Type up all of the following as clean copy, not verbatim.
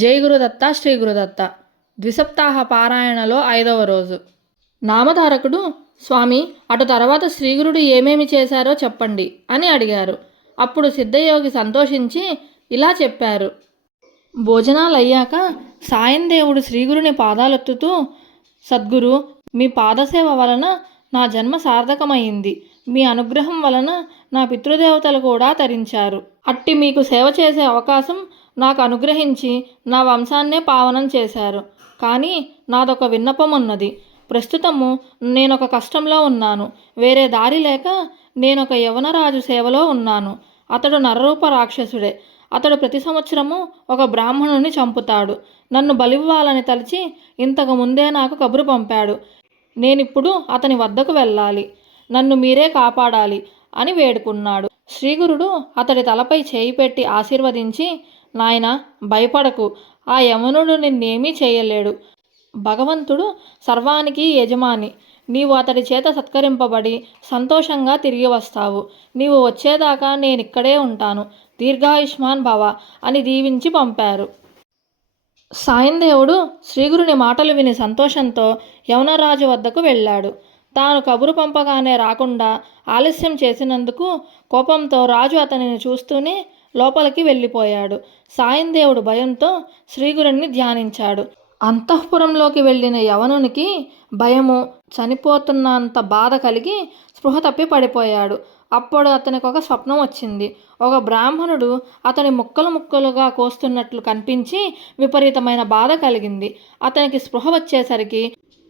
జై గురుదత్త శ్రీ గురుదత్త ద్విసప్తాహ పారాయణలో 5వ రోజు. నామధారకుడు, స్వామి, అటు తర్వాత శ్రీగురుడు ఏమేమి చేశారో చెప్పండి అని అడిగారు. అప్పుడు సిద్ధయోగి సంతోషించి ఇలా చెప్పారు. భోజనాలయ్యాక సాయం దేవుడు శ్రీగురుని పాదాలెత్తుతూ, సద్గురు, మీ పాదసేవ వలన నా జన్మ సార్థకమైంది. మీ అనుగ్రహం వలన నా పితృదేవతలు కూడా తరించారు. అట్టి మీకు సేవ చేసే అవకాశం నాకు అనుగ్రహించి నా వంశాన్నే పావనం చేశారు. కానీ నాదొక విన్నపం ఉన్నది. ప్రస్తుతము నేనొక కష్టంలో ఉన్నాను. వేరే దారి లేక నేనొక యవనరాజు సేవలో ఉన్నాను. అతడు నరరూప రాక్షసుడే. అతడు ప్రతి సంవత్సరము ఒక బ్రాహ్మణుని చంపుతాడు. నన్ను బలివ్వాలని తలిచి ఇంతకు ముందే నాకు కబురు పంపాడు. నేనిప్పుడు అతని వద్దకు వెళ్ళాలి. నన్ను మీరే కాపాడాలి అని వేడుకున్నాడు. శ్రీగురుడు అతడి తలపై చేయి పెట్టి ఆశీర్వదించి, నాయనా, భయపడకు, ఆ యమనుడు నిన్నేమీ చేయలేడు. భగవంతుడు సర్వానికి యజమాని. నీవు అతడి చేత సత్కరింపబడి సంతోషంగా తిరిగి వస్తావు. నీవు వచ్చేదాకా నేనిక్కడే ఉంటాను. దీర్ఘాయుష్మాన్ భవ అని దీవించి పంపారు. సాయందేవుడు శ్రీగురుని మాటలు విని సంతోషంతో యవనరాజు వద్దకు వెళ్ళాడు. తాను కబురు పంపగానే రాకుండా ఆలస్యం చేసినందుకు కోపంతో రాజు అతనిని చూస్తూనే లోపలికి వెళ్ళిపోయాడు. సాయందేవుడు భయంతో శ్రీగురుని ధ్యానించాడు. అంతఃపురంలోకి వెళ్ళిన యవనునికి భయము, చనిపోతున్నంత బాధ కలిగి స్పృహ తప్పి పడిపోయాడు. అప్పుడు అతనికి ఒక స్వప్నం వచ్చింది. ఒక బ్రాహ్మణుడు అతని ముక్కలు ముక్కలుగా కోస్తున్నట్లు కనిపించి విపరీతమైన బాధ కలిగింది. అతనికి స్పృహ వచ్చేసరికి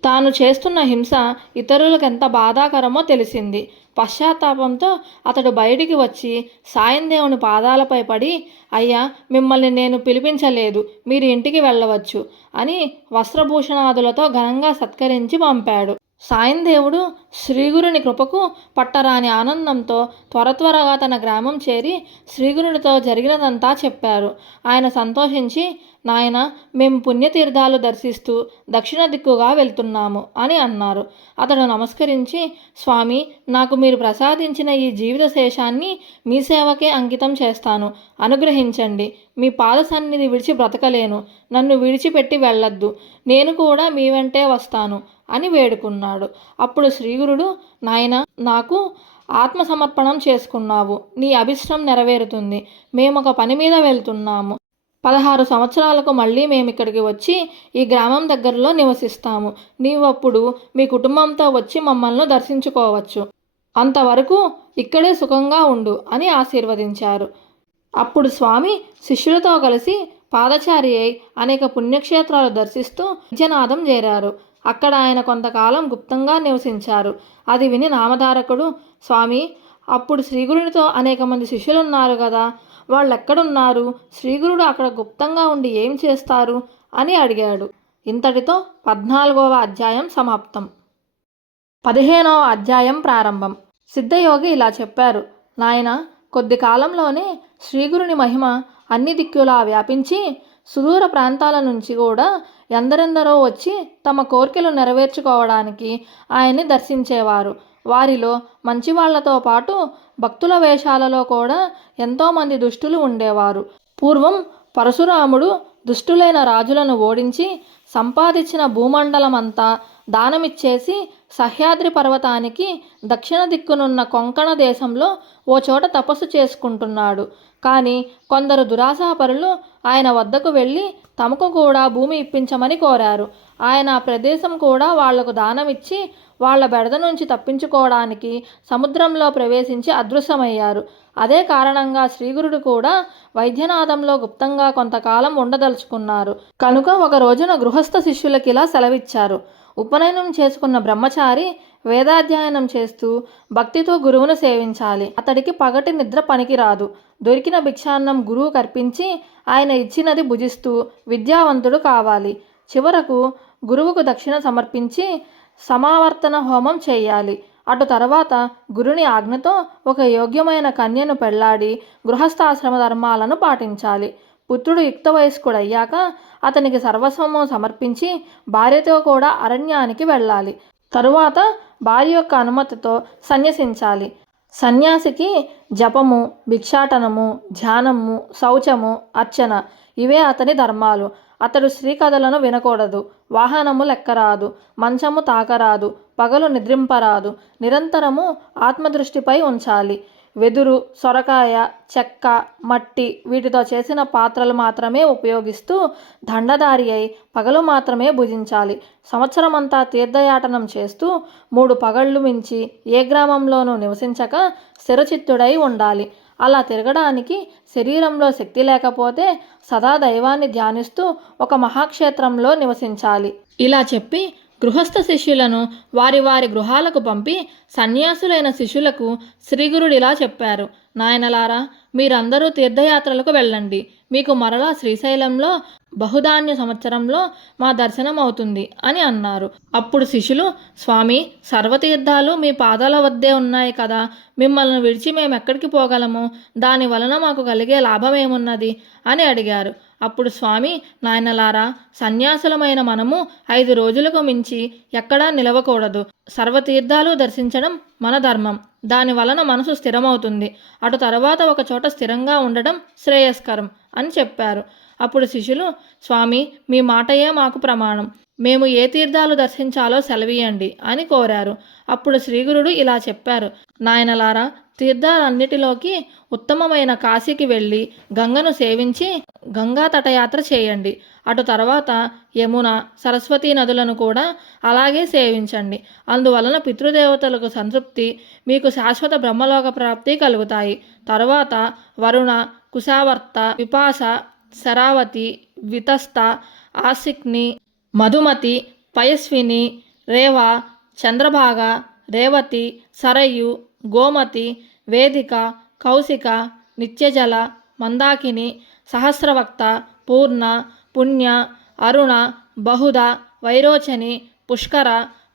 తాను చేస్తున్న హింస ఇతరులకు ఎంత బాధాకరమో తెలిసింది. పశ్చాత్తాపంతో అతడు బయటికి వచ్చి సాయందేవుని పాదాలపై పడి, అయ్యా, మిమ్మల్ని నేను పిలిపించలేదు, మీరు ఇంటికి వెళ్ళవచ్చు అని వస్త్రభూషణాదులతో ఘనంగా సత్కరించి పంపాడు. సాయందేవుడు శ్రీగురుని కృపకు పట్టరాని ఆనందంతో త్వరగా తన గ్రామం చేరి శ్రీగురునితో జరిగినదంతా చెప్పారు. ఆయన సంతోషించి, నాయన, మేము పుణ్యతీర్థాలు దర్శిస్తూ దక్షిణ దిక్కుగా వెళ్తున్నాము అని అన్నారు. అతడు నమస్కరించి, స్వామి, నాకు మీరు ప్రసాదించిన ఈ జీవిత శేషాన్ని మీ సేవకే అంకితం చేస్తాను. అనుగ్రహించండి. మీ పాద సన్నిధి విడిచి బ్రతకలేను. నన్ను విడిచిపెట్టి వెళ్ళొద్దు. నేను కూడా మీ వెంటే వస్తాను అని వేడుకున్నాడు. అప్పుడు శ్రీగురుడు, నాయన, నాకు ఆత్మసమర్పణం చేసుకున్నావు. నీ అభిష్టం నెరవేరుతుంది. మేమొక పని మీద వెళ్తున్నాము. 16 సంవత్సరాలకు మళ్ళీ మేమిక్కడికి వచ్చి ఈ గ్రామం దగ్గరలో నివసిస్తాము. నీవు అప్పుడు మీ కుటుంబంతో వచ్చి మమ్మల్ని దర్శించుకోవచ్చు. అంతవరకు ఇక్కడే సుఖంగా ఉండు అని ఆశీర్వదించారు. అప్పుడు స్వామి శిష్యులతో కలిసి పాదచారి అయి అనేక పుణ్యక్షేత్రాలు దర్శిస్తూ విద్యనాథం చేరారు. అక్కడ ఆయన కొంతకాలం గుప్తంగా నివసించారు. అది విని నామధారకుడు, స్వామి, అప్పుడు శ్రీగురునితో అనేక మంది శిష్యులున్నారు కదా, వాళ్ళెక్కడున్నారు? శ్రీగురుడు అక్కడ గుప్తంగా ఉండి ఏం చేస్తారు అని అడిగాడు. ఇంతటితో 14వ అధ్యాయం సమాప్తం. 15వ అధ్యాయం ప్రారంభం. సిద్ధయోగి ఇలా చెప్పారు. నాయన, కొద్ది కాలంలోనే శ్రీగురుని మహిమ అన్ని దిక్కులా వ్యాపించి సుదూర ప్రాంతాల నుంచి కూడా ఎందరెందరో వచ్చి తమ కోరికలు నెరవేర్చుకోవడానికి ఆయన్ని దర్శించేవారు. వారిలో మంచివాళ్లతో పాటు భక్తుల వేషాలలో కూడా ఎంతోమంది దుష్టులు ఉండేవారు. పూర్వం పరశురాముడు దుష్టులైన రాజులను ఓడించి సంపాదించిన భూమండలమంతా దానమిచ్చేసి సహ్యాద్రి పర్వతానికి దక్షిణ దిక్కునున్న కొంకణ దేశంలో ఓ చోట తపస్సు చేసుకుంటున్నాడు. కానీ కొందరు దురాశాపరులు ఆయన వద్దకు వెళ్ళి తమకు కూడా భూమి ఇప్పించమని కోరారు. ఆయన ఆ ప్రదేశం కూడా వాళ్లకు దానమిచ్చి వాళ్ల బెడద నుంచి తప్పించుకోవడానికి సముద్రంలో ప్రవేశించి అదృశ్యమయ్యారు. అదే కారణంగా శ్రీగురుడు కూడా వైద్యనాథంలో గుప్తంగా కొంతకాలం ఉండదలుచుకున్నారు. కనుక ఒక రోజున గృహస్థ శిష్యులకిలా సెలవిచ్చారు. ఉపనయనం చేసుకున్న బ్రహ్మచారి వేదాధ్యయనం చేస్తూ భక్తితో గురువును సేవించాలి. అతడికి పగటి నిద్ర పనికిరాదు. దొరికిన భిక్షాన్నం గురువు కర్పించి ఆయన ఇచ్చినది భుజిస్తూ విద్యావంతుడు కావాలి. చివరకు గురువుకు దక్షిణ సమర్పించి సమావర్తన హోమం చేయాలి. అటు తర్వాత గురుని ఆజ్ఞతో ఒక యోగ్యమైన కన్యను పెళ్లాడి గృహస్థాశ్రమ ధర్మాలను పాటించాలి. పుత్రుడు యుక్త వయస్కుడయ్యాక అతనికి సర్వస్వము సమర్పించి భార్యతో కూడా అరణ్యానికి వెళ్ళాలి. తరువాత భార్య యొక్క అనుమతితో సన్యసించాలి. సన్యాసికి జపము, భిక్షాటనము, ధ్యానము, శౌచము, అర్చన ఇవే అతని ధర్మాలు. అతడు స్త్రీ కథలను వినకూడదు, వాహనము లెక్కరాదు, మంచము తాకరాదు, పగలు నిద్రింపరాదు, నిరంతరము ఆత్మదృష్టిపై ఉంచాలి. వెదురు, సొరకాయ, చెక్క, మట్టి వీటితో చేసిన పాత్రలు మాత్రమే ఉపయోగిస్తూ దండధారి అయి పగలు మాత్రమే భుజించాలి. సంవత్సరమంతా తీర్థయాటనం చేస్తూ 3 పగళ్ళు మించి ఏ గ్రామంలోనూ నివసించక స్థిరచిత్తుడై ఉండాలి. అలా తిరగడానికి శరీరంలో శక్తి లేకపోతే సదా దైవాన్ని ధ్యానిస్తూ ఒక మహాక్షేత్రంలో నివసించాలి. ఇలా చెప్పి గృహస్థ శిష్యులను వారి వారి గృహాలకు పంపి సన్యాసులైన శిష్యులకు శ్రీగురుడిలా చెప్పారు. నాయనలారా, మీరందరూ తీర్థయాత్రలకు వెళ్ళండి. మీకు మరలా శ్రీశైలంలో బహుధాన్య సంవత్సరంలో మా దర్శనం అవుతుంది అని అన్నారు. అప్పుడు శిష్యులు, స్వామి, సర్వతీర్థాలు మీ పాదాల వద్దే ఉన్నాయి కదా, మిమ్మల్ని విడిచి మేమెక్కడికి పోగలము? దాని వలన మాకు కలిగే లాభమేమున్నది అని అడిగారు. అప్పుడు స్వామి, నాయనలారా, సన్యాసులమైన మనము 5 రోజులకు మించి ఎక్కడా నిలవకూడదు. సర్వతీర్థాలు దర్శించడం మన ధర్మం. దాని వలన మనసు స్థిరమవుతుంది. అటు తర్వాత ఒక చోట స్థిరంగా ఉండడం శ్రేయస్కరం అని చెప్పారు. అప్పుడు శిష్యులు, స్వామి, మీ మాటయే మాకు ప్రమాణం. మేము ఏ తీర్థాలు దర్శించాలో సెలవీయండి అని కోరారు. అప్పుడు శ్రీగురుడు ఇలా చెప్పారు. నాయనలారా, తీర్థాలన్నిటిలోకి ఉత్తమమైన కాశీకి వెళ్ళి గంగను సేవించి గంగా తటయాత్ర చేయండి. అటు తర్వాత యమున, సరస్వతీ నదులను కూడా అలాగే సేవించండి. అందువలన పితృదేవతలకు సంతృప్తి, మీకు శాశ్వత బ్రహ్మలోక ప్రాప్తి కలుగుతాయి. తరువాత వరుణ, కుశావర్త, విపాస, శరావతి, వితస్త, ఆసిక్ని, మధుమతి, పయస్విని, రేవ, చంద్రభాగ, రేవతి, సరయు, గోమతి, వేదిక, కౌశిక, నిత్యజల, మందాకిని, సహస్రవక్త, పూర్ణ, పుణ్య, అరుణ, బహుద, వైరోచని, పుష్కర,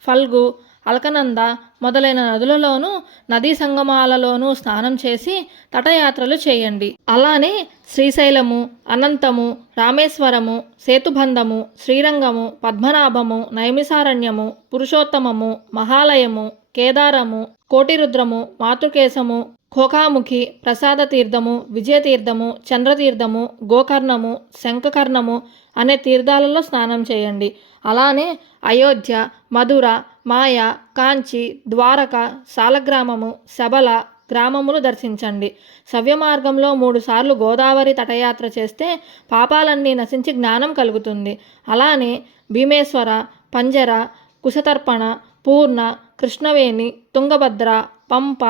ఫల్గు, అల్కనంద మొదలైన నదులలోనూ నదీ సంగమాలలోనూ స్నానం చేసి తటయాత్రలు చేయండి. అలానే శ్రీశైలము, అనంతము, రామేశ్వరము, సేతుబంధము, శ్రీరంగము, పద్మనాభము, నైమిసారణ్యము, పురుషోత్తమము, మహాలయము, కేదారము, కోటిరుద్రము, మాతృకేశము, ఖోఖాముఖి, ప్రసాద తీర్థము, విజయతీర్థము, చంద్రతీర్థము, గోకర్ణము, శంఖకర్ణము అనే తీర్థాలలో స్నానం చేయండి. అలానే అయోధ్య, మధుర, మాయ, కాంచి, ద్వారక, సాలగ్రామము, శబల గ్రామములు దర్శించండి. సవ్య మార్గంలో 3 సార్లు గోదావరి తటయాత్ర చేస్తే పాపాలన్నీ నశించి జ్ఞానం కలుగుతుంది. అలానే భీమేశ్వర, పంజర, కుశతర్పణ, పూర్ణ, కృష్ణవేణి, తుంగభద్ర, పంప,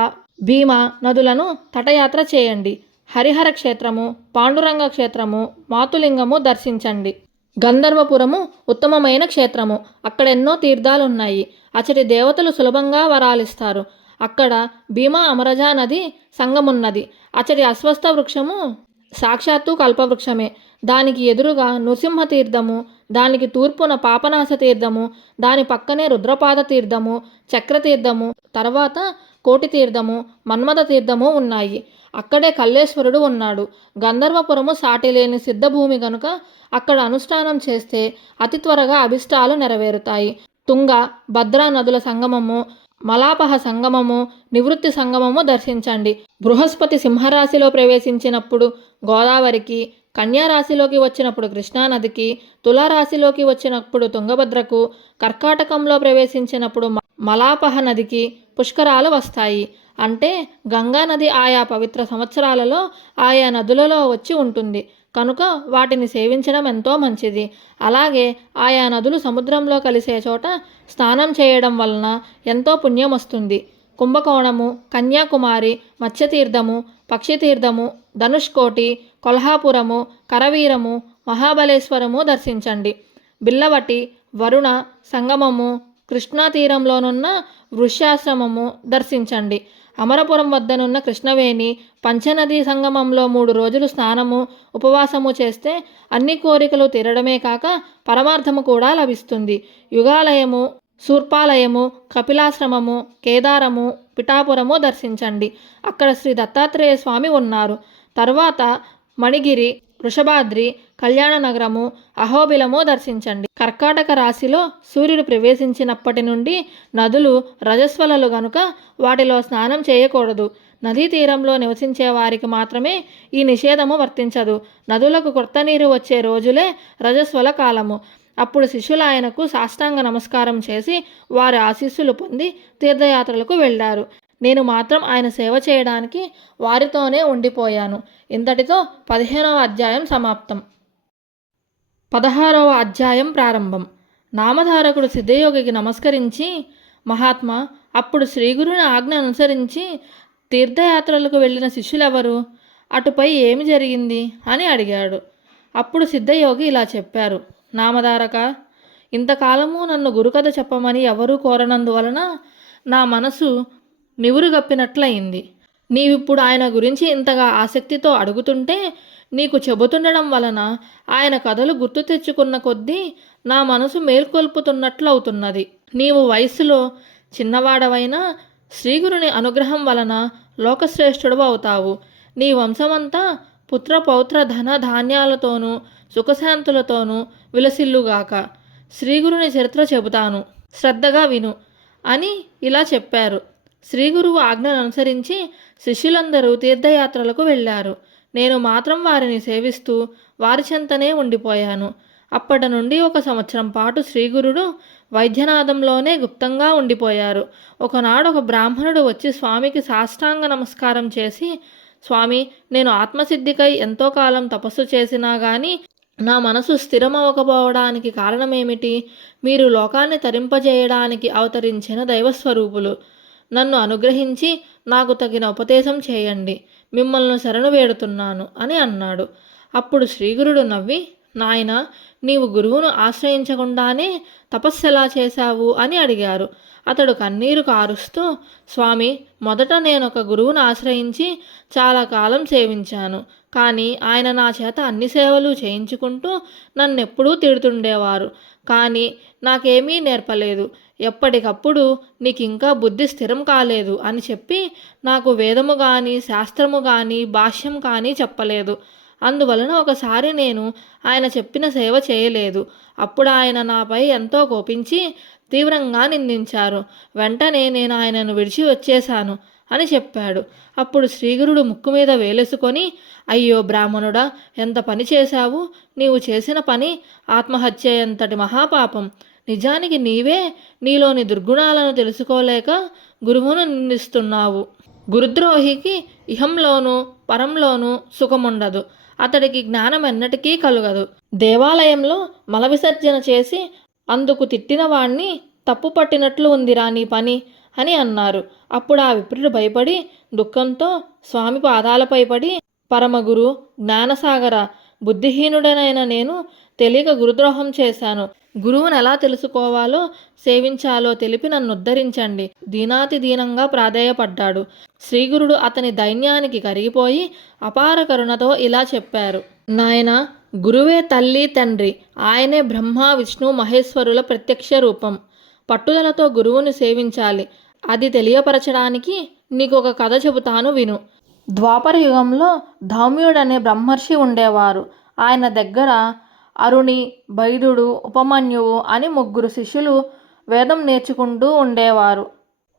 భీమ నదులను తటయాత్ర చేయండి. హరిహర క్షేత్రము, పాండురంగ క్షేత్రము, మాతులింగము దర్శించండి. గంధర్వపురము ఉత్తమమైన క్షేత్రము. అక్కడెన్నో తీర్థాలున్నాయి. అచటి దేవతలు సులభంగా వరాలిస్తారు. అక్కడ భీమా అమరజా నది సంగమున్నది. అచటి అశ్వస్థ వృక్షము సాక్షాత్తు కల్పవృక్షమే. దానికి ఎదురుగా నృసింహ తీర్థము, దానికి తూర్పున పాపనాశ తీర్థము, దాని పక్కనే రుద్రపాద తీర్థము, చక్రతీర్థము, తర్వాత కోటి తీర్థము, మన్మథ తీర్థము ఉన్నాయి. అక్కడే కల్లేశ్వరుడు ఉన్నాడు. గంధర్వపురము సాటిలేని సిద్ధభూమి గనుక అక్కడ అనుష్ఠానం చేస్తే అతి త్వరగా అభిష్టాలు నెరవేరుతాయి. తుంగ, భద్రా నదుల సంగమము, మలాపహ సంగమము, నివృత్తి సంగమము దర్శించండి. బృహస్పతి సింహరాశిలో ప్రవేశించినప్పుడు గోదావరికి, కన్యారాశిలోకి వచ్చినప్పుడు కృష్ణానదికి, తులారాశిలోకి వచ్చినప్పుడు తుంగభద్రకు, కర్కాటకంలో ప్రవేశించినప్పుడు మలాపహ నదికి పుష్కరాలు వస్తాయి. అంటే గంగానది ఆయా పవిత్ర సంవత్సరాలలో ఆయా నదులలో వచ్చి ఉంటుంది కనుక వాటిని సేవించడం ఎంతో మంచిది. అలాగే ఆయా నదులు సముద్రంలో కలిసే చోట స్నానం చేయడం వలన ఎంతో పుణ్యం వస్తుంది. కుంభకోణము, కన్యాకుమారి, మత్స్యతీర్థము, పక్షితీర్థము, ధనుష్కోటి, కొల్హాపురము, కరవీరము, మహాబలేశ్వరము దర్శించండి. బిల్లవటి, వరుణ సంగమము, కృష్ణా తీరంలోనున్న వృష్యాశ్రమము దర్శించండి. అమరపురం వద్దనున్న కృష్ణవేణి, పంచనదీ సంగమంలో 3 రోజులు స్నానము, ఉపవాసము చేస్తే అన్ని కోరికలు తీరడమే కాక పరమార్థము కూడా లభిస్తుంది. యుగాలయము, శూర్పాలయము, కపిలాశ్రమము, కేదారము, పిఠాపురము దర్శించండి. అక్కడ శ్రీ దత్తాత్రేయ స్వామి ఉన్నారు. తర్వాత మణిగిరి, వృషభాద్రి, కళ్యాణనగరము, అహోబిలము దర్శించండి. కర్కాటక రాశిలో సూర్యుడు ప్రవేశించినప్పటి నుండి నదులు రజస్వలలు గనుక వాటిలో స్నానం చేయకూడదు. నదీ తీరంలో నివసించే వారికి మాత్రమే ఈ నిషేధము వర్తించదు. నదులకు కొత్త నీరు వచ్చే రోజులే రజస్వల కాలము. అప్పుడు శిష్యులు ఆయనకు సాష్టాంగ నమస్కారం చేసి వారి ఆశీస్సులు పొంది తీర్థయాత్రలకు వెళ్ళారు. నేను మాత్రం ఆయన సేవ చేయడానికి వారితోనే ఉండిపోయాను. ఇంతటితో 15వ అధ్యాయం సమాప్తం. 16వ అధ్యాయం ప్రారంభం. నామధారకుడు సిద్ధయోగికి నమస్కరించి, మహాత్మా, అప్పుడు శ్రీగురుని ఆజ్ఞ అనుసరించి తీర్థయాత్రలకు వెళ్ళిన శిష్యులెవరు? అటుపై ఏమి జరిగింది అని అడిగాడు. అప్పుడు సిద్ధయోగి ఇలా చెప్పారు. నామధారక, ఇంతకాలము నన్ను గురుకథ చెప్పమని ఎవరూ కోరనందువలన నా మనసు నివురుగప్పినట్లయింది. నీవిప్పుడు ఆయన గురించి ఇంతగా ఆసక్తితో అడుగుతుంటే నీకు చెబుతుండడం వలన ఆయన కథలు గుర్తు తెచ్చుకున్న కొద్దీ నా మనసు మేల్కొల్పుతున్నట్లవుతున్నది. నీవు వయస్సులో చిన్నవాడవైనా శ్రీగురుని అనుగ్రహం వలన లోకశ్రేష్ఠుడు అవుతావు. నీ వంశమంతా పుత్ర పౌత్ర ధన ధాన్యాలతోనూ సుఖశాంతులతోనూ విలసిల్లుగాక. శ్రీగురుని చరిత్ర చెబుతాను, శ్రద్ధగా విను అని ఇలా చెప్పారు. శ్రీగురువు ఆజ్ఞను అనుసరించి శిష్యులందరూ తీర్థయాత్రలకు వెళ్ళారు. నేను మాత్రం వారిని సేవిస్తూ వారి చెంతనే ఉండిపోయాను. అప్పటి నుండి 1 సంవత్సరం పాటు శ్రీగురుడు వైద్యనాథంలోనే గుప్తంగా ఉండిపోయారు. ఒకనాడు ఒక బ్రాహ్మణుడు వచ్చి స్వామికి సాష్టాంగ నమస్కారం చేసి, స్వామి, నేను ఆత్మసిద్ధికై ఎంతో కాలం తపస్సు చేసినా గాని నా మనసు స్థిరమవకపోవడానికి కారణమేమిటి? మీరు లోకాన్ని తరింపజేయడానికి అవతరించిన దైవస్వరూపులు. నన్ను అనుగ్రహించి నాకు తగిన ఉపదేశం చేయండి. మిమ్మల్ని శరణు వేడుతున్నాను అని అన్నాడు. అప్పుడు శ్రీగురుడు నవ్వి, నాయనా, నీవు గురువును ఆశ్రయించకుండానే తపస్సెలా చేశావు అని అడిగారు. అతడు కన్నీరు కారుస్తూ, స్వామి, మొదట నేనొక గురువును ఆశ్రయించి చాలా కాలం సేవించాను. కానీ ఆయన నా చేత అన్ని సేవలు చేయించుకుంటూ నన్నెప్పుడూ తిడుతుండేవారు. కానీ నాకేమీ నేర్పలేదు. ఎప్పటికప్పుడు నీకింకా బుద్ధి స్థిరం కాలేదు అని చెప్పి నాకు వేదము కానీ శాస్త్రము కానీ భాష్యం కానీ చెప్పలేదు. అందువలన ఒకసారి నేను ఆయన చెప్పిన సేవ చేయలేదు. అప్పుడు ఆయన నాపై ఎంతో కోపించి తీవ్రంగా నిందించారు. వెంటనే నేను ఆయనను విడిచి వచ్చేశాను అని చెప్పాడు. అప్పుడు శ్రీగురుడు ముక్కు మీద వేలేసుకొని, అయ్యో బ్రాహ్మణుడా, ఎంత పని చేశావు! నీవు చేసిన పని ఆత్మహత్య ఎంతటి మహాపాపం. నిజానికి నీవే నీలోని దుర్గుణాలను తెలుసుకోలేక గురువును నిందిస్తున్నావు. గురుద్రోహికి ఇహంలోనూ పరంలోనూ సుఖముండదు. అతడికి జ్ఞానం ఎన్నటికీ కలుగదు. దేవాలయంలో మల విసర్జన చేసి అందుకు తిట్టిన వాణ్ణి తప్పు పట్టినట్లు ఉందిరా నీ పని అని అన్నారు. అప్పుడు ఆ విప్రుడు భయపడి దుఃఖంతో స్వామి పాదాలపై పడి, పరమగురు, జ్ఞానసాగర, బుద్ధిహీనుడనైన నేను తెలియక గురుద్రోహం చేశాను. గురువును ఎలా తెలుసుకోవాలో సేవించాలో తెలిపి నన్ను ఉద్ధరించండి దీనాతి దీనంగా ప్రాధేయపడ్డాడు. శ్రీగురుడు అతని దైన్యానికి కరిగిపోయి అపార కరుణతో ఇలా చెప్పారు. నాయనా, గురువే తల్లి తండ్రి. ఆయనే బ్రహ్మ విష్ణు మహేశ్వరుల ప్రత్యక్ష రూపం. పట్టుదలతో గురువుని సేవించాలి. అది తెలియపరచడానికి నీకొక కథ చెబుతాను, విను. ద్వాపర యుగంలో ధౌమ్యుడనే బ్రహ్మర్షి ఉండేవారు. ఆయన దగ్గర అరుణి, బైదుడు, ఉపమన్యువు అని 3 శిష్యులు వేదం నేర్చుకుంటూ ఉండేవారు.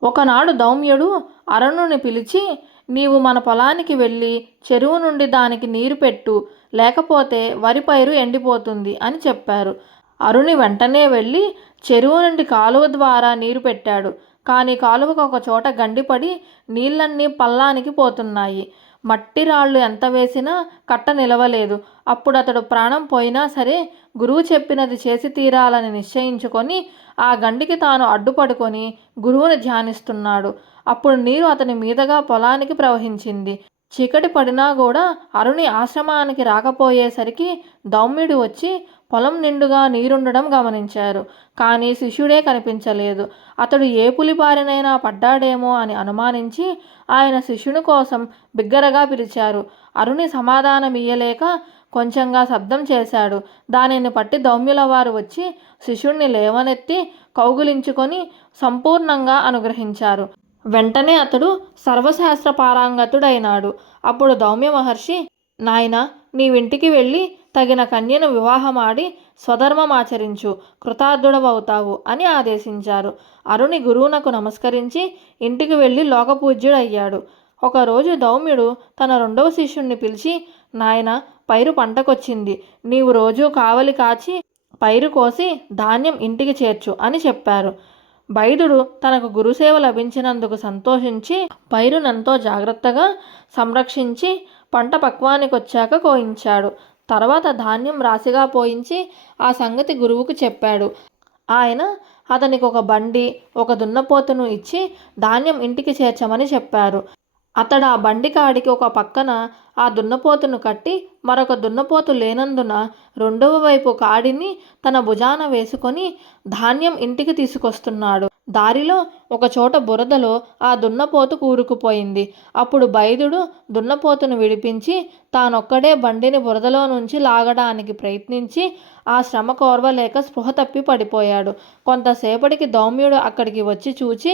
ఒకనాడు ధౌమ్యుడు అరుణుని పిలిచి, నీవు మన పొలానికి వెళ్ళి చెరువు నుండి దానికి నీరు పెట్టు, లేకపోతే వరి పైరు ఎండిపోతుంది అని చెప్పారు. అరుణి వెంటనే వెళ్ళి చెరువు నుండి కాలువ ద్వారా నీరు పెట్టాడు. కానీ కాలువకు ఒక చోట గండిపడి నీళ్ళన్నీ పల్లానికి పోతున్నాయి. మట్టి రాళ్ళు ఎంత వేసినా కట్ట నిలవలేదు. అప్పుడు అతడు ప్రాణం పోయినా సరే గురువు చెప్పినది చేసి తీరాలని నిశ్చయించుకొని ఆ గండికి తాను అడ్డుపడుకొని గురువుని ధ్యానిస్తున్నాడు. అప్పుడు నీరు అతని మీదగా పొలానికి ప్రవహించింది. చీకటి పడినా కూడా అరుణి ఆశ్రమానికి రాకపోయేసరికి ధౌమ్యుడు వచ్చి పొలం నిండుగా నీరుండడం గమనించారు. కానీ శిష్యుడే కనిపించలేదు. అతడు ఏ పులిబారినైనా పడ్డాడేమో అని అనుమానించి ఆయన శిష్యుని కోసం బిగ్గరగా పిలిచారు. అరుణి సమాధానమియ్యలేక కొంచెంగా శబ్దం చేశాడు. దానిని పట్టి ధౌమ్యుల వారు వచ్చి శిష్యుణ్ణి లేవనెత్తి కౌగులించుకొని సంపూర్ణంగా అనుగ్రహించారు. వెంటనే అతడు సర్వశాస్త్ర పారంగతుడైనాడు. అప్పుడు ధౌమ్య మహర్షి, నాయనా, నీవింటికి వెళ్ళి తగిన కన్యను వివాహమాడి స్వధర్మమాచరించు, కృతార్థుడవవుతావు అని ఆదేశించారు. అరుణి గురువునకు నమస్కరించి ఇంటికి వెళ్ళి లోకపూజ్యుడయ్యాడు. ఒకరోజు దౌమ్యుడు తన రెండవ శిష్యుణ్ణి పిలిచి, నాయన, పైరు పంటకొచ్చింది. నీవు రోజూ కావలి కాచి పైరు కోసి ధాన్యం ఇంటికి చేర్చు అని చెప్పారు. బైదుడు తనకు గురుసేవ లభించినందుకు సంతోషించి పైరునెంతో జాగ్రత్తగా సంరక్షించి పంట పక్వానికొచ్చాక కోయించాడు. తర్వాత ధాన్యం రాశిగా పోయించి ఆ సంగతి గురువుకు చెప్పాడు. ఆయన అతనికి ఒక బండి, ఒక దున్నపోతును ఇచ్చి ధాన్యం ఇంటికి చేర్చమని చెప్పారు. అతడు ఆ బండి కాడికి ఒక పక్కన ఆ దున్నపోతును కట్టి మరొక దున్నపోతు లేనందున రెండవ వైపు కాడిని తన భుజాన వేసుకొని ధాన్యం ఇంటికి తీసుకొస్తున్నాడు. దారిలో ఒక చోట బురదలో ఆ దున్నపోతు కూరుకుపోయింది. అప్పుడు బైదుడు దున్నపోతును విడిపించి తానొక్కడే బండిని బురదలో నుంచి లాగడానికి ప్రయత్నించి ఆ శ్రమ కోర్వలేక స్పృహ తప్పి పడిపోయాడు. కొంతసేపటికి దౌమ్యుడు అక్కడికి వచ్చి చూచి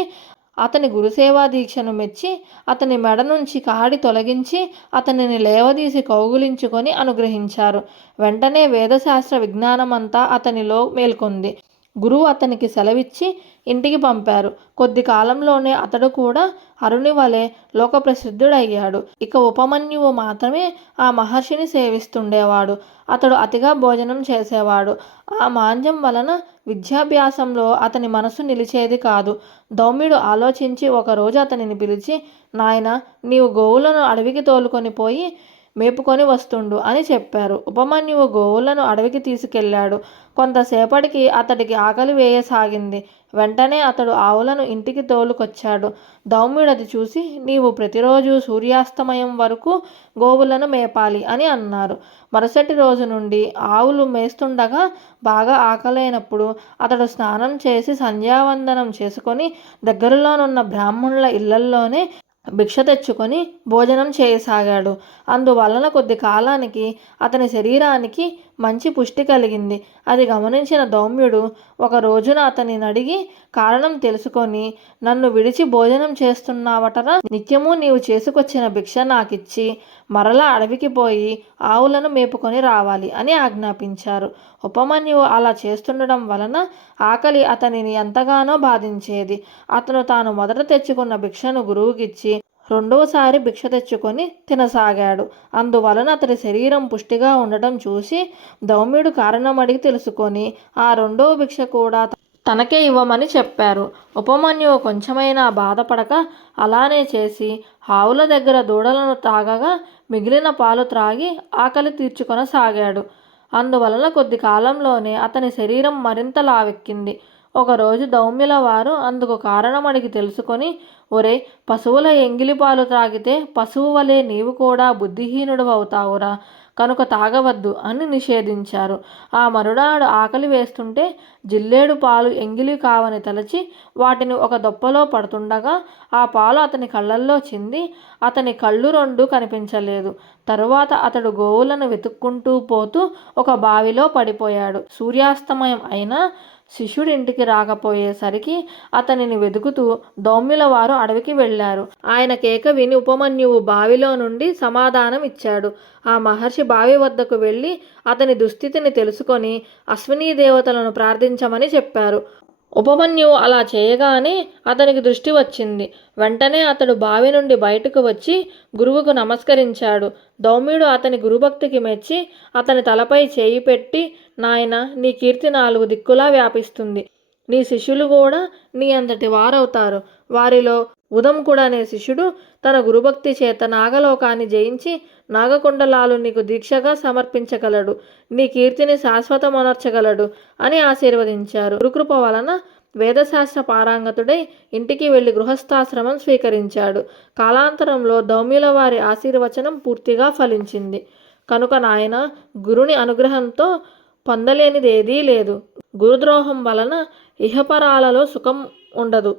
అతని గురుసేవా దీక్షను మెచ్చి అతని మెడ నుంచి కాడి తొలగించి అతనిని లేవదీసి కౌగులించుకొని అనుగ్రహించారు. వెంటనే వేదశాస్త్ర విజ్ఞానమంతా అతనిలో మేల్కొంది. గురువు అతనికి సెలవిచ్చి ఇంటికి పంపారు. కొద్ది కాలంలోనే అతడు కూడా అరుణి వలె లోకప్రసిద్ధుడయ్యాడు. ఇక ఉపమన్యువు మాత్రమే ఆ మహర్షిని సేవిస్తుండేవాడు. అతడు అతిగా భోజనం చేసేవాడు. ఆ మాంద్యం వలన విద్యాభ్యాసంలో అతని మనసు నిలిచేది కాదు. దౌమ్యుడు ఆలోచించి ఒకరోజు అతనిని పిలిచి, నాయన, నీవు గోవులను అడవికి తోలుకొని పోయి మేపుకొని వస్తుండు అని చెప్పారు. ఉపమన్యువు గోవులను అడవికి తీసుకెళ్లాడు. కొంతసేపటికి అతడికి ఆకలి వేయసాగింది. వెంటనే అతడు ఆవులను ఇంటికి తోలుకొచ్చాడు. దౌమ్యుడు అది చూసి, నీవు ప్రతిరోజు సూర్యాస్తమయం వరకు గోవులను మేపాలి అని అన్నారు. మరుసటి రోజు నుండి ఆవులు మేస్తుండగా బాగా ఆకలైనప్పుడు అతడు స్నానం చేసి సంధ్యావందనం చేసుకొని దగ్గరలోనున్న బ్రాహ్మణుల ఇళ్లల్లోనే భిక్ష తెచ్చుకొని భోజనం చేయసాగాడు. అందువలన కొద్ది కాలానికి అతని శరీరానికి మంచి పుష్టి కలిగింది. అది గమనించిన దౌమ్యుడు ఒక రోజున అతనిని అడిగి కారణం తెలుసుకొని, నన్ను విడిచి భోజనం చేస్తున్నావటరా, నిత్యము నీవు చేసుకొచ్చిన భిక్ష నాకిచ్చి మరలా అడవికి పోయి ఆవులను మేపుకొని రావాలి అని ఆజ్ఞాపించారు. ఉపమన్యువు అలా చేస్తుండడం వలన ఆకలి అతనిని ఎంతగానో బాధించేది. అతను తాను మొదట తెచ్చుకున్న భిక్షను గురువుకిచ్చి రెండవసారి భిక్ష తెచ్చుకొని తినసాగాడు. అందువలన అతడి శరీరం పుష్టిగా ఉండటం చూసి దౌమ్యుడు కారణం అడిగి తెలుసుకొని ఆ రెండవ భిక్ష కూడా తనకే ఇవ్వమని చెప్పారు. ఉపమన్యువు కొంచెమైనా బాధపడక అలానే చేసి ఆవుల దగ్గర దూడలను తాగగా మిగిలిన పాలు త్రాగి ఆకలి తీర్చుకొనసాగాడు. అందువలన కొద్ది కాలంలోనే అతని శరీరం మరింత లావెక్కింది. ఒకరోజు దౌమ్యుల వారు అందుకు కారణం అడిగి తెలుసుకొని, ఒరే, పశువుల ఎంగిలి పాలు త్రాగితే పశువు వలె నీవు కూడా బుద్ధిహీనుడు అవుతావురా, కనుక తాగవద్దు అని నిషేధించారు. ఆ మరునాడు ఆకలి వేస్తుంటే జిల్లేడు పాలు ఎంగిలి కావని తలచి వాటిని ఒక దొప్పలో పడుతుండగా ఆ పాలు అతని కళ్ళల్లో చింది అతని కళ్ళు రెండు కనిపించలేదు. తరువాత అతడు గోవులను వెతుక్కుంటూ పోతూ ఒక బావిలో పడిపోయాడు. సూర్యాస్తమయం అయినా శిష్యుడింటికి రాకపోయేసరికి అతనిని వెతుకుతూ దౌమ్యుల వారు అడవికి వెళ్ళారు. ఆయన కేక విని ఉపమన్యువు బావిలో నుండి సమాధానం ఇచ్చాడు. ఆ మహర్షి బావి వద్దకు వెళ్ళి అతని దుస్థితిని తెలుసుకొని అశ్వినీ దేవతలను ప్రార్థించమని చెప్పారు. ఉపమన్యువు అలా చేయగానే అతనికి దృష్టి వచ్చింది. వెంటనే అతడు బావి నుండి బయటకు వచ్చి గురువుకు నమస్కరించాడు. దౌమ్యుడు అతని గురుభక్తికి మెచ్చి అతని తలపై చేయి పెట్టి, నాయన, నీ కీర్తి 4 దిక్కులా వ్యాపిస్తుంది. నీ శిష్యులు కూడా నీ అంతటి వారవుతారు. వారిలో ఉదంకుడు అనే శిష్యుడు తన గురుభక్తి చేత నాగలోకాన్ని జయించి నాగకుండలాలు నీకు దీక్షగా సమర్పించగలడు. నీ కీర్తిని శాశ్వతమనర్చగలడు అని ఆశీర్వదించారు. గురుకృప వలన వేదశాస్త్ర పారంగతుడై ఇంటికి వెళ్లి గృహస్థాశ్రమం స్వీకరించాడు. కాలాంతరంలో దౌమ్యుల వారి ఆశీర్వచనం పూర్తిగా ఫలించింది. కనుక నాయన, గురుని అనుగ్రహంతో పొందలేనిదేదీ లేదు. గురుద్రోహం వలన ఇహపరాలలో సుఖం ఉండదు.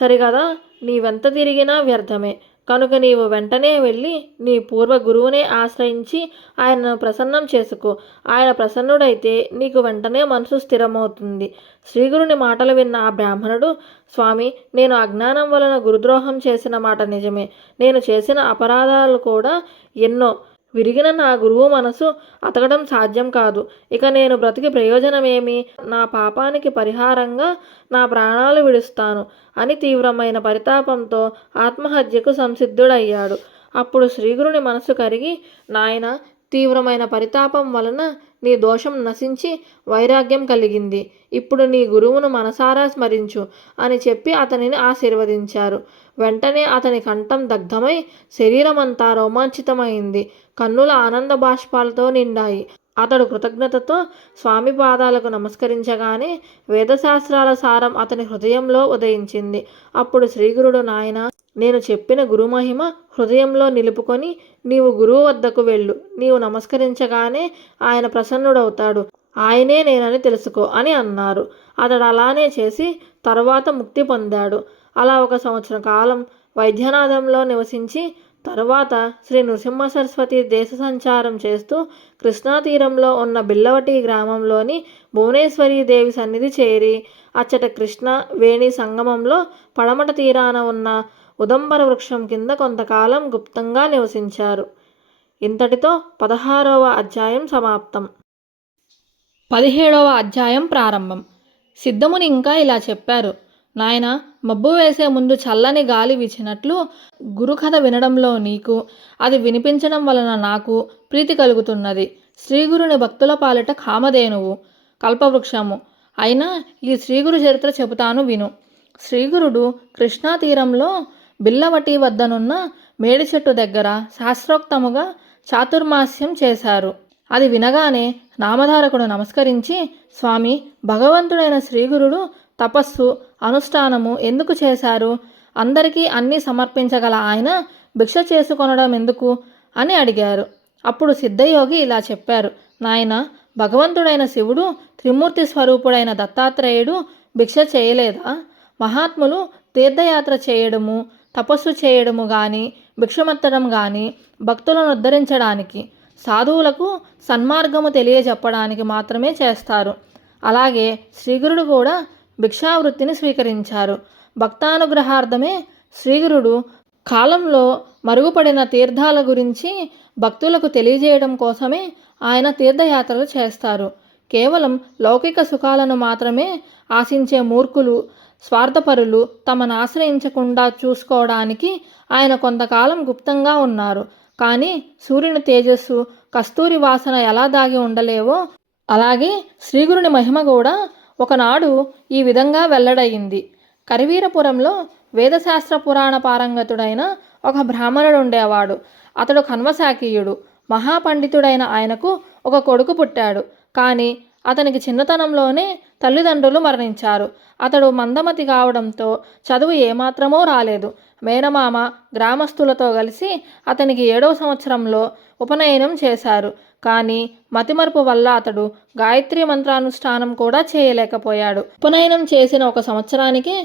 సరిగదా, నీవెంత తిరిగినా వ్యర్థమే. కనుక నీవు వెంటనే వెళ్ళి నీ పూర్వ గురువునే ఆశ్రయించి ఆయనను ప్రసన్నం చేసుకో. ఆయన ప్రసన్నుడైతే నీకు వెంటనే మనసు స్థిరమవుతుంది. శ్రీగురుని మాటలు విన్న ఆ బ్రాహ్మణుడు, స్వామి, నేను అజ్ఞానం వలన గురుద్రోహం చేసిన మాట నిజమే. నేను చేసిన అపరాధాలు కూడా ఎన్నో. విరిగిన నా గురువు మనసు అతకడం సాధ్యం కాదు. ఇక నేను బ్రతికి ప్రయోజనమేమి? నా పాపానికి పరిహారంగా నా ప్రాణాలు విడుస్తాను అని తీవ్రమైన పరితాపంతో ఆత్మహత్యకు సంసిద్ధుడయ్యాడు. అప్పుడు శ్రీగురుని మనసు కరిగి, నాయన, తీవ్రమైన పరితాపం వలన నీ దోషం నశించి వైరాగ్యం కలిగింది. ఇప్పుడు నీ గురువును మనసారా స్మరించు అని చెప్పి అతనిని ఆశీర్వదించారు. వెంటనే అతని కంఠం దగ్ధమై శరీరమంతా రోమాంచితమైంది. కన్నుల ఆనంద బాష్పాలతో నిండాయి. అతడు కృతజ్ఞతతో స్వామి పాదాలకు నమస్కరించగానే వేదశాస్త్రాల సారం అతని హృదయంలో ఉదయించింది. అప్పుడు శ్రీగురుడు, నాయన, నేను చెప్పిన గురుమహిమ హృదయంలో నిలుపుకొని నీవు గురువు వద్దకు వెళ్ళు. నీవు నమస్కరించగానే ఆయన ప్రసన్నుడవుతాడు. ఆయనే నేనని తెలుసుకో అని అన్నారు. అతడు అలానే చేసి తరువాత ముక్తి పొందాడు. అలా 1 సంవత్సరం కాలం వైద్యనాథంలో నివసించి తరువాత శ్రీ నృసింహ సరస్వతి దేశ సంచారం చేస్తూ కృష్ణా తీరంలో ఉన్న బిల్లవటి గ్రామంలోని భువనేశ్వరీ దేవి సన్నిధి చేరి అచ్చట కృష్ణ వేణి సంగమంలో పడమట తీరాన ఉన్న ఉదంబర వృక్షం కింద కొంతకాలం గుప్తంగా నివసించారు. ఇంతటితో 16వ అధ్యాయం సమాప్తం. 17వ అధ్యాయం ప్రారంభం. సిద్ధముని ఇంకా ఇలా చెప్పారు. నాయన, మబ్బు వేసే ముందు చల్లని గాలి వీచినట్లు గురుకథ వినడంలో నీకు, అది వినిపించడం వలన నాకు ప్రీతి కలుగుతున్నది. శ్రీగురుని భక్తుల పాలిట కామధేనువు, కల్పవృక్షము అయినా ఈ శ్రీగురు చరిత్ర చెబుతాను విను. శ్రీగురుడు కృష్ణా తీరంలో బిల్లవటి వద్దనున్న మేడి చెట్టు దగ్గర శాస్త్రోక్తముగా చాతుర్మాస్యం చేశారు. అది వినగానే నామధారకుడు నమస్కరించి, స్వామి, భగవంతుడైన శ్రీగురుడు తపస్సు, అనుష్ఠానము ఎందుకు చేశారు? అందరికీ అన్నీ సమర్పించగల ఆయన భిక్ష చేసుకొనడం ఎందుకు అని అడిగారు. అప్పుడు సిద్ధయోగి ఇలా చెప్పారు. నాయన, భగవంతుడైన శివుడు, త్రిమూర్తి స్వరూపుడైన దత్తాత్రేయుడు భిక్ష చేయలేదా? మహాత్ములు తీర్థయాత్ర చేయడము, తపస్సు చేయడము కానీ, భిక్షమెత్తడం కానీ భక్తులను ఉద్ధరించడానికి, సాధువులకు సన్మార్గము తెలియజెప్పడానికి మాత్రమే చేస్తారు. అలాగే శ్రీగురుడు కూడా భిక్షావృత్తిని స్వీకరించారు. భక్తానుగ్రహార్థమే శ్రీగురుడు కాలంలో మరుగుపడిన తీర్థాల గురించి భక్తులకు తెలియజేయడం కోసమే ఆయన తీర్థయాత్రలు చేస్తారు. కేవలం లౌకిక సుఖాలను మాత్రమే ఆశించే మూర్ఖులు, స్వార్థపరులు తమను ఆశ్రయించకుండా చూసుకోవడానికి ఆయన కొంతకాలం గుప్తంగా ఉన్నారు. కానీ సూర్యుని తేజస్సు, కస్తూరి వాసన ఎలా దాగి ఉండలేవో అలాగే శ్రీగురుని మహిమ కూడా ఒకనాడు ఈ విధంగా వెల్లడయింది. కరివీరపురంలో వేదశాస్త్ర పురాణ పారంగతుడైన ఒక బ్రాహ్మణుడు ఉండేవాడు. అతడు కన్వశాకీయుడు. మహాపండితుడైన ఆయనకు ఒక కొడుకు పుట్టాడు. కానీ అతనికి చిన్నతనంలోనే తల్లిదండ్రులు మరణించారు. అతడు మందమతి కావడంతో చదువు ఏమాత్రమూ రాలేదు. మేనమామ గ్రామస్తులతో కలిసి అతనికి 7వ సంవత్సరంలో ఉపనయనం చేశారు. కానీ మతిమరుపు వల్ల అతడు గాయత్రి మంత్రానుష్ఠానం కూడా చేయలేకపోయాడు. ఉపనయనం చేసిన 1 సంవత్సరానికే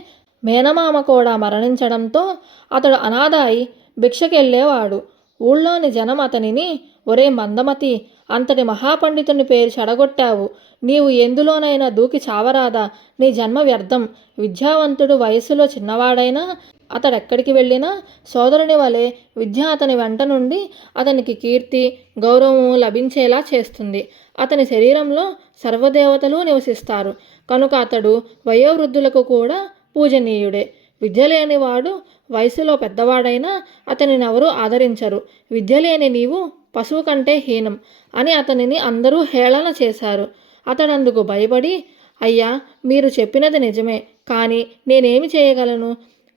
మేనమామ కూడా మరణించడంతో అతడు అనాథ అయి భిక్షకెళ్ళేవాడు. ఊళ్ళోని జనం అతనిని, ఒరే మందమతి, అంతటి మహాపండితుని పేరు చెడగొట్టావు. నీవు ఎందులోనైనా దూకి చావరాదా? నీ జన్మ వ్యర్థం. విద్యావంతుడు, వయస్సులో చిన్నవాడైనా అతడెక్కడికి వెళ్ళినా సోదరుని వలె విద్య అతని వెంట నుండి అతనికి కీర్తి, గౌరవము లభించేలా చేస్తుంది. అతని శరీరంలో సర్వదేవతలు నివసిస్తారు కనుక అతడు వయోవృద్ధులకు కూడా పూజనీయుడే. విద్య లేనివాడు వయసులో పెద్దవాడైనా అతనిని ఎవరూ ఆదరించరు. విద్య లేని నీవు పశువు కంటే హీనం అని అతనిని అందరూ హేళన చేశారు. అతడందుకు భయపడి, అయ్యా, మీరు చెప్పినది నిజమే, కానీ నేనేమి చేయగలను?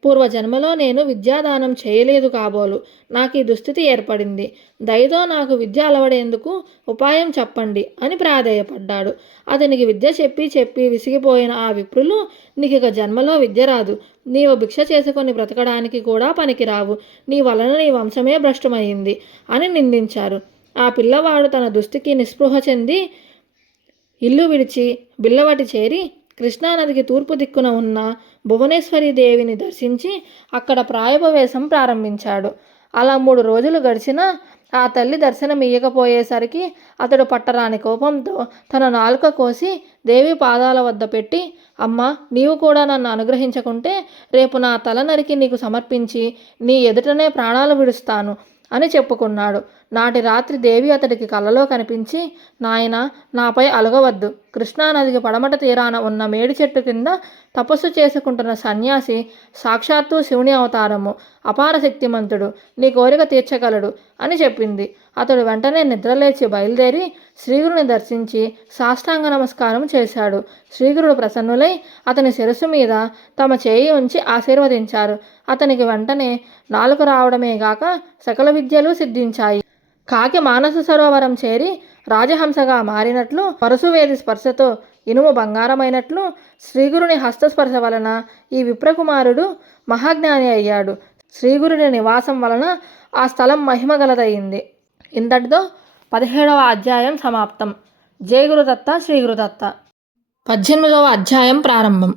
పూర్వజన్మలో నేను విద్యాదానం చేయలేదు కాబోలు నాకు ఈ దుస్థితి ఏర్పడింది. దయతో నాకు విద్య అలవడేందుకు ఉపాయం చెప్పండి అని ప్రాధేయపడ్డాడు. అతనికి విద్య చెప్పి చెప్పి విసిగిపోయిన ఆ విప్రులు, నీకిక జన్మలో విద్య రాదు. నీవు భిక్ష చేసుకొని బ్రతకడానికి కూడా పనికిరావు. నీ వలన నీ వంశమే భ్రష్టమైంది అని నిందించారు. ఆ పిల్లవాడు తన దుస్థితికి నిస్పృహ చెంది ఇల్లు విడిచి బిల్లవటి చేరి కృష్ణానదికి తూర్పు దిక్కున ఉన్న భువనేశ్వరి దేవిని దర్శించి అక్కడ ప్రాయోపవేశం ప్రారంభించాడు. అలా 3 రోజులు గడిచినా ఆ తల్లి దర్శనం ఇయ్యకపోయేసరికి అతడు పట్టరాని కోపంతో తన నాలుక కోసి దేవి పాదాల వద్ద పెట్టి, అమ్మా, నీవు కూడా నన్ను అనుగ్రహించకుంటే రేపు నా తల నరికి నీకు సమర్పించి నీ ఎదుటనే ప్రాణాలు విడుస్తాను అని చెప్పుకున్నాడు. నాటి రాత్రి దేవి అతడికి కలలో కనిపించి, నాయనా, నాపై అలగవద్దు. కృష్ణానదికి పడమట తీరాన ఉన్న మేడి చెట్టు కింద తపస్సు చేసుకుంటున్న సన్యాసి సాక్షాత్తు శివుని అవతారము, అపార శక్తిమంతుడు, నీ కోరిక తీర్చగలడు అని చెప్పింది. అతడు వెంటనే నిద్రలేచి బయలుదేరి శ్రీగురుని దర్శించి సాష్టాంగ నమస్కారం చేశాడు. శ్రీగురుడు ప్రసన్నులై అతని శిరస్సు మీద తమ చేయి ఉంచి ఆశీర్వదించారు. అతనికి వెంటనే నాలుక రావడమే గాక సకల విద్యలు సిద్ధించాయి. కాకి మానస సరోవరం చేరి రాజహంసగా మారినట్లు, పరశువేది స్పర్శతో ఇనుము బంగారమైనట్లు, శ్రీగురుని హస్తస్పర్శ వలన ఈ విప్రకుమారుడు మహాజ్ఞాని అయ్యాడు. శ్రీగురుని నివాసం వలన ఆ స్థలం మహిమగలదయింది. ఇంతటితో 17వ అధ్యాయం సమాప్తం. జై గురుదత్త, శ్రీ గురుదత్త. 18వ అధ్యాయం ప్రారంభం.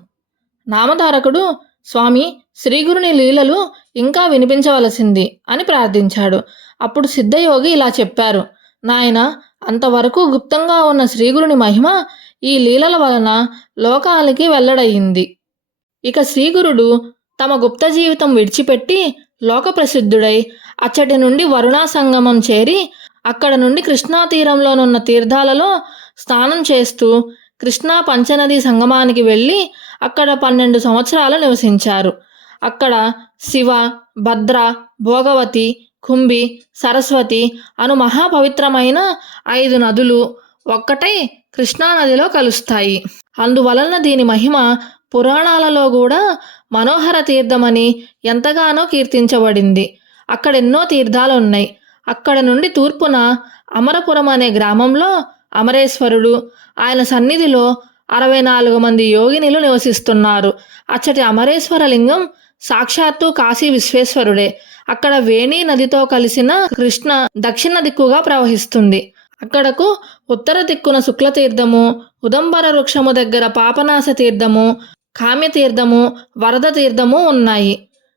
నామధారకుడు, స్వామి, శ్రీగురుని లీలలు ఇంకా వినిపించవలసింది అని ప్రార్థించాడు. అప్పుడు సిద్ధయోగి ఇలా చెప్పారు, నాయన, అంతవరకు గుప్తంగా ఉన్న శ్రీగురుని మహిమ ఈ లీలల వలన లోకాలకి వెల్లడయింది. ఇక శ్రీగురుడు తమ గుప్త జీవితం విడిచిపెట్టి లోకప్రసిద్ధుడై అచ్చటి నుండి వరుణా సంగమం చేరి అక్కడ నుండి కృష్ణా తీరంలోనున్న తీర్థాలలో స్నానం చేస్తూ కృష్ణా పంచనదీ సంగమానికి వెళ్ళి అక్కడ 12 సంవత్సరాలు నివసించారు. అక్కడ శివ, భద్ర, భోగవతి, కుంభి, సరస్వతి అను మహాపవిత్రమైన 5 నదులు ఒక్కటై కృష్ణానదిలో కలుస్తాయి. అందువలన దీని మహిమ పురాణాలలో కూడా మనోహర తీర్థమని ఎంతగానో కీర్తించబడింది. అక్కడెన్నో తీర్థాలు ఉన్నాయి. అక్కడ నుండి తూర్పున అమరపురం అనే గ్రామంలో అమరేశ్వరుడు, ఆయన సన్నిధిలో 64 మంది యోగినులు నివసిస్తున్నారు. అచ్చటి అమరేశ్వర లింగం సాక్షాత్తు కాశీ విశ్వేశ్వరుడే. అక్కడ వేణీ నదితో కలిసిన కృష్ణ దక్షిణ దిక్కుగా ప్రవహిస్తుంది. అక్కడకు ఉత్తర దిక్కున శుక్లతీర్థము, ఉదంబర వృక్షము దగ్గర పాపనాశ తీర్థము, కామ్యతీర్థము, వరద తీర్థము ఉన్నాయి.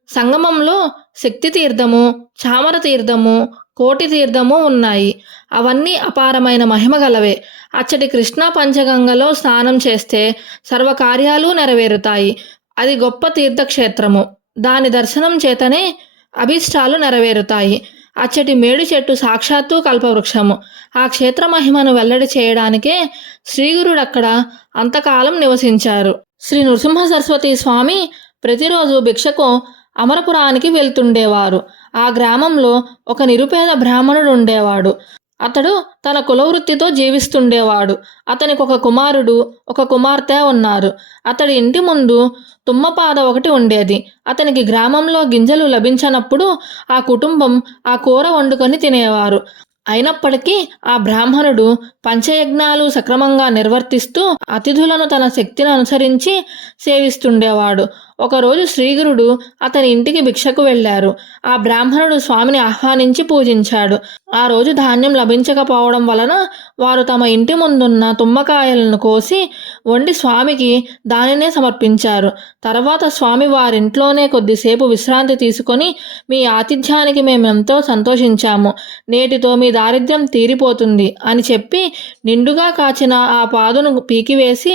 సంగమంలో శక్తి తీర్థము, చామర తీర్థము, కోటి తీర్థము ఉన్నాయి. అవన్నీ అపారమైన మహిమ గలవే. అచ్చటి కృష్ణా పంచగంగలో స్నానం చేస్తే సర్వకార్యాలు నెరవేరుతాయి. అది గొప్ప తీర్థక్షేత్రము. దాని దర్శనం చేతనే అభీష్టాలు నెరవేరుతాయి. అచ్చటి మేడు చెట్టు సాక్షాత్తు కల్పవృక్షము. ఆ క్షేత్ర మహిమను వెల్లడి చేయడానికే శ్రీగురుడక్కడ అంతకాలం నివసించారు. శ్రీ నృసింహ సరస్వతి స్వామి ప్రతిరోజు భిక్షకు అమరపురానికి వెళ్తుండేవారు. ఆ గ్రామంలో ఒక నిరుపేద బ్రాహ్మణుడు ఉండేవాడు. అతడు తన కులవృత్తితో జీవిస్తుండేవాడు. అతనికి ఒక కుమారుడు, ఒక కుమార్తె ఉన్నారు. అతడి ఇంటి ముందు తుమ్మపాద ఒకటి ఉండేది. అతనికి గ్రామంలో గింజలు లభించనప్పుడు ఆ కుటుంబం ఆ కూర వండుకొని తినేవారు. అయినప్పటికీ ఆ బ్రాహ్మణుడు పంచయజ్ఞాలు సక్రమంగా నిర్వర్తిస్తూ అతిథులను తన శక్తిని అనుసరించి సేవిస్తుండేవాడు. ఒకరోజు శ్రీగురుడు అతని ఇంటికి భిక్షకు వెళ్ళారు. ఆ బ్రాహ్మణుడు స్వామిని ఆహ్వానించి పూజించాడు. ఆ రోజు ధాన్యం లభించకపోవడం వలన వారు తమ ఇంటి ముందున్న తుమ్మకాయలను కోసి వండి స్వామికి దానినే సమర్పించారు. తర్వాత స్వామి వారింట్లోనే కొద్దిసేపు విశ్రాంతి తీసుకొని, మీ ఆతిథ్యానికి మేమెంతో సంతోషించాము, నేటితో మీ దారిద్ర్యం తీరిపోతుంది అని చెప్పి నిండుగా కాచిన ఆ పాదును పీకివేసి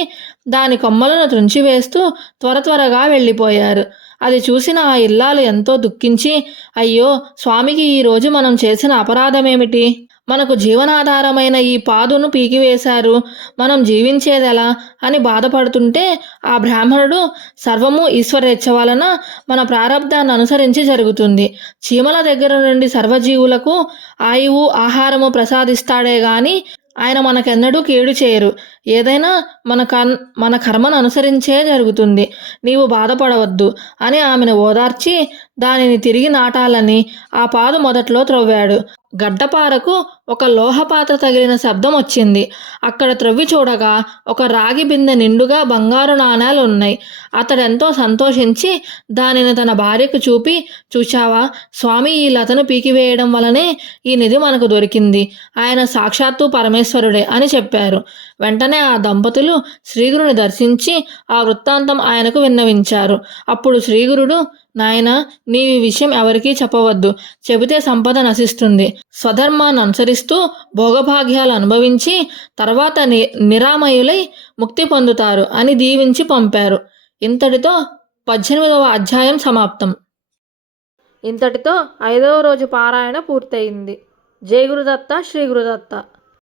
దాని కొమ్మలను త్రుంచివేస్తూ త్వరగా వెళ్ళిపోయారు. అది చూసిన ఆ ఇల్లాలు ఎంతో దుఃఖించి, అయ్యో స్వామికి ఈరోజు మనం చేసిన అపరాధమేమిటి? మనకు జీవనాధారమైన ఈ పాదును పీకివేశారు, మనం జీవించేదెలా అని బాధపడుతుంటే ఆ బ్రాహ్మణుడు, సర్వము ఈశ్వరేచ్ఛ వలన మన ప్రారబ్ధాన్ని అనుసరించి జరుగుతుంది. చీమల దగ్గర నుండి సర్వజీవులకు ఆయువు ఆహారము ప్రసాదిస్తాడే గాని ఆయన మనకెన్నడూ కీడు చేయరు. ఏదైనా మన కర్మను అనుసరించే జరుగుతుంది. నీవు బాధపడవద్దు అని ఆమెను ఓదార్చి దానిని తిరిగి నాటాలని ఆ పాదు మొదట్లో త్రవ్వాడు. గడ్డపారకు ఒక లోహపాత్ర తగిలిన శబ్దం వచ్చింది. అక్కడ త్రవ్వి చూడగా ఒక రాగి బిందె నిండుగా బంగారు నాణేలు ఉన్నాయి. అతడెంతో సంతోషించి దానిని తన భార్యకు చూపి, చూచావా, స్వామి ఈ లతను పీకివేయడం వలనే ఈ నిధి మనకు దొరికింది. ఆయన సాక్షాత్తు పరమేశ్వరుడే అని చెప్పారు. వెంటనే ఆ దంపతులు శ్రీగురుని దర్శించి ఆ వృత్తాంతం ఆయనకు విన్నవించారు. అప్పుడు శ్రీగురుడు, నాయనా, నీవి విషయం ఎవరికీ చెప్పవద్దు. చెబితే సంపద నశిస్తుంది. స్వధర్మాన్ని అనుసరిస్తూ భోగభాగ్యాలు అనుభవించి తర్వాత నిరామయులై ముక్తి పొందుతారు అని దీవించి పంపారు. ఇంతటితో 18వ అధ్యాయం సమాప్తం. ఇంతటితో 5వ రోజు పారాయణ పూర్తయింది. జై గురుదత్త శ్రీ గురుదత్త.